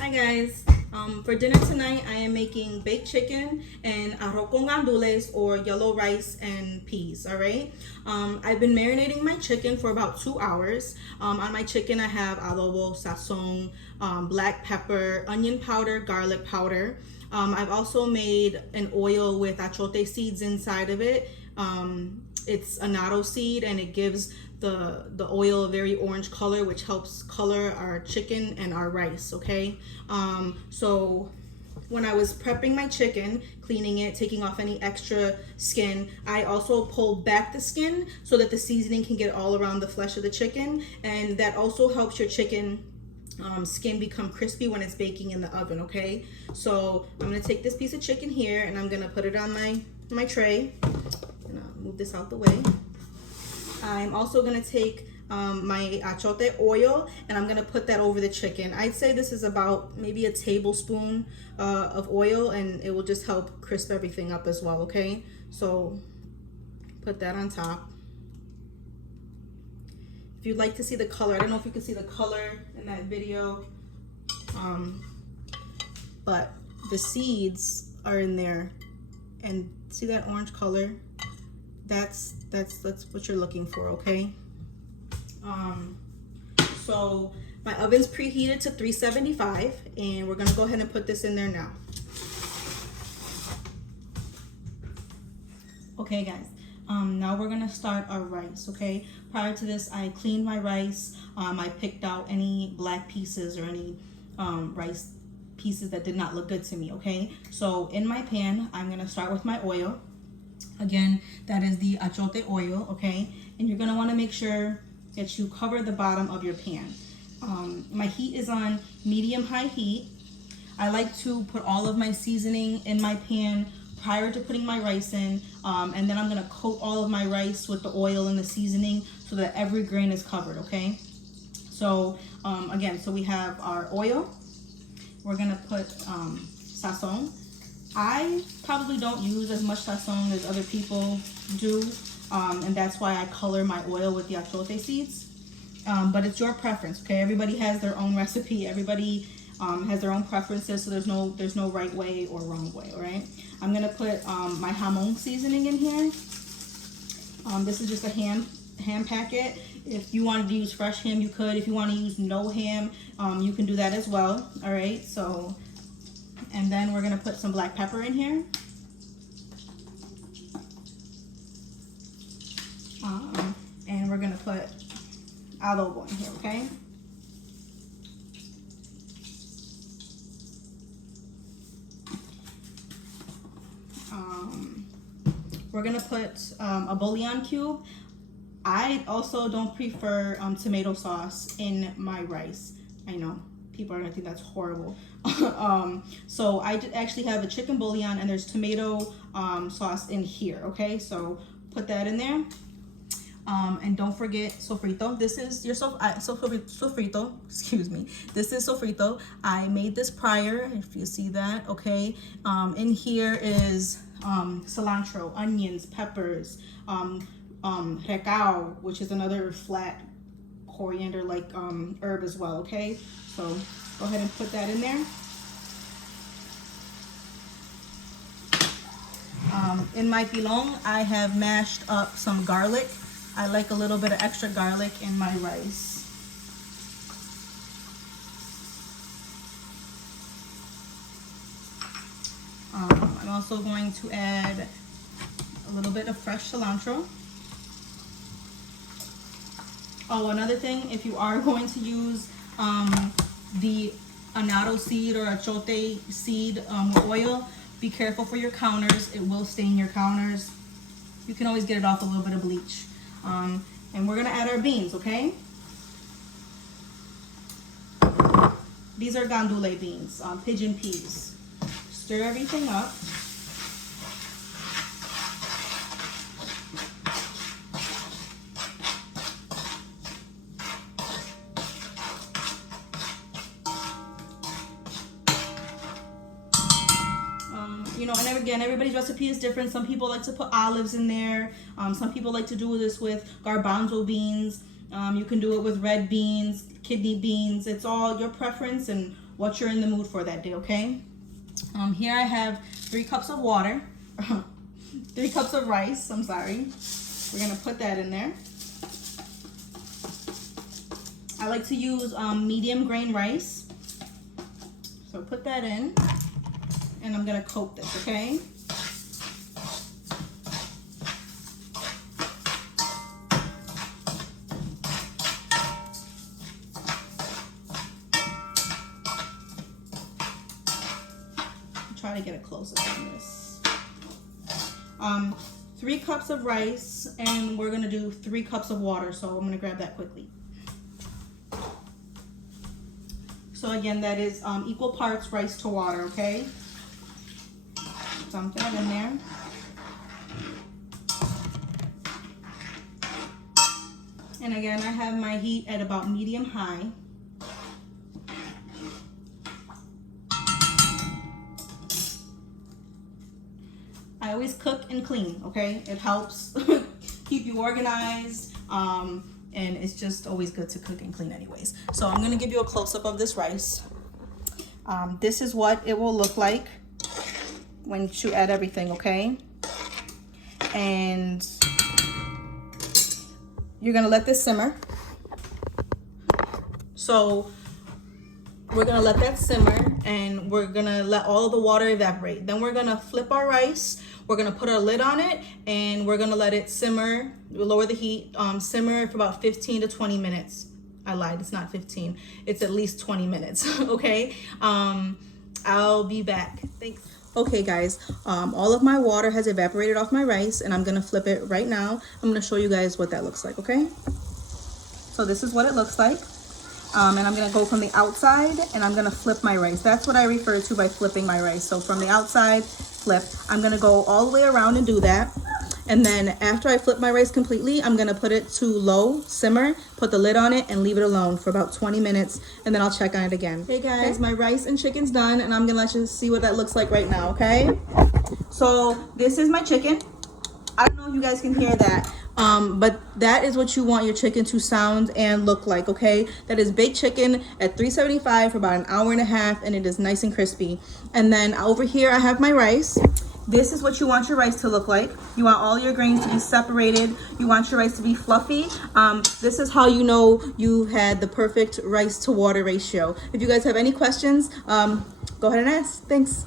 Hi guys, for dinner tonight I am making baked chicken and arroz con gandules, or yellow rice and peas. All right. I've been marinating my chicken for about 2 hours. On my chicken I have adobo, sazon, black pepper, onion powder, garlic powder. I've also made an oil with achote seeds inside of it. It's a natto seed, and it gives the oil a very orange color, which helps color our chicken and our rice. Okay. So when I was prepping my chicken, cleaning it, taking off any extra skin, I also pulled back the skin so that the seasoning can get all around the flesh of the chicken, and that also helps your chicken skin become crispy when it's baking in the oven. Okay, so I'm gonna take this piece of chicken here and I'm gonna put it on my tray. I'm gonna move this out the way. I'm also gonna take my achote oil, and I'm gonna put that over the chicken. I'd say this is about maybe a tablespoon of oil, and it will just help crisp everything up as well. Okay, so put that on top. If you'd like to see the color, I don't know if you can see the color in that video, but the seeds are in there, and see that orange color? That's what you're looking for. Okay. So my oven's preheated to 375, and we're gonna go ahead and put this in there now. Okay guys, now we're gonna start our rice. Okay, prior to this I cleaned my rice. I picked out any black pieces or any rice pieces that did not look good to me. Okay, so in my pan I'm gonna start with my oil. Again, that is the achote oil. Okay, and you're gonna want to make sure that you cover the bottom of your pan. My heat is on medium-high heat. I like to put all of my seasoning in my pan prior to putting my rice in, and then I'm gonna coat all of my rice with the oil and the seasoning so that every grain is covered. Okay, so again, so we have our oil. We're gonna put sazon. I probably don't use as much sazon as other people do, and that's why I color my oil with the achote seeds. But it's your preference. Okay, everybody has their own recipe. Everybody has their own preferences, so there's no right way or wrong way. All right, I'm gonna put my jamon seasoning in here. This is just a ham packet. If you wanted to use fresh ham, you could. If you want to use no ham, you can do that as well. All right, so, and then we're gonna put some black pepper in here. And we're gonna put adobo in here. Okay. We're gonna put a bouillon cube. I also don't prefer tomato sauce in my rice. I know people are gonna think that's horrible. So I actually have a chicken bouillon, and there's tomato sauce in here. Okay, so put that in there. And don't forget sofrito. This is your sofrito. Excuse me. This is sofrito. I made this prior, if you see that. Okay. In here is cilantro, onions, peppers, recao, which is another flat coriander like herb as well. Okay, so go ahead and put that in there. In my pilon I have mashed up some garlic. I like a little bit of extra garlic in my rice. I'm also going to add a little bit of fresh cilantro. Oh, another thing, if you are going to use the annatto seed or achote seed oil, be careful for your counters. It will stain your counters. You can always get it off a little bit of bleach. And we're gonna add our beans. Okay, these are gandule beans, pigeon peas. Stir everything up. You know, and again, everybody's recipe is different. Some people like to put olives in there. Some people like to do this with garbanzo beans. You can do it with red beans, kidney beans. It's all your preference and what you're in the mood for that day, okay? Here I have 3 cups of water, 3 cups of rice, I'm sorry. We're gonna put that in there. I like to use medium grain rice. So put that in, and I'm gonna coat this, okay? Try to get a close up on this. 3 cups of rice, and we're gonna do 3 cups of water, so I'm gonna grab that quickly. So again, that is equal parts rice to water, okay? Dump that in there. And again, I have my heat at about medium high. I always cook and clean, okay? It helps keep you organized, and it's just always good to cook and clean anyways. So I'm gonna give you a close-up of this rice. This is what it will look like when you add everything, okay? And you're gonna let this simmer. So we're gonna let that simmer, and we're gonna let all of the water evaporate. Then we're gonna flip our rice. We're gonna put our lid on it, and we're gonna let it simmer. We'll lower the heat, simmer for about 15 to 20 minutes. I lied, it's not 15. It's at least 20 minutes, okay? I'll be back. Thanks. Okay guys, all of my water has evaporated off my rice, and I'm gonna flip it right now. I'm gonna show you guys what that looks like, okay? So this is what it looks like. And I'm gonna go from the outside, and I'm gonna flip my rice. That's what I refer to by flipping my rice. So from the outside, flip. I'm gonna go all the way around and do that. And then after I flip my rice completely, I'm gonna put it to low, simmer, put the lid on it, and leave it alone for about 20 minutes, and then I'll check on it again. Hey guys, my rice and chicken's done, and I'm gonna let you see what that looks like right now, okay? So this is my chicken. I don't know if you guys can hear that. But that is what you want your chicken to sound and look like, okay? That is baked chicken at 375 for about an hour and a half, and it is nice and crispy. And then over here I have my rice. This is what you want your rice to look like. You want all your grains to be separated. You want your rice to be fluffy. This is how you know you had the perfect rice to water ratio. If you guys have any questions, go ahead and ask. Thanks.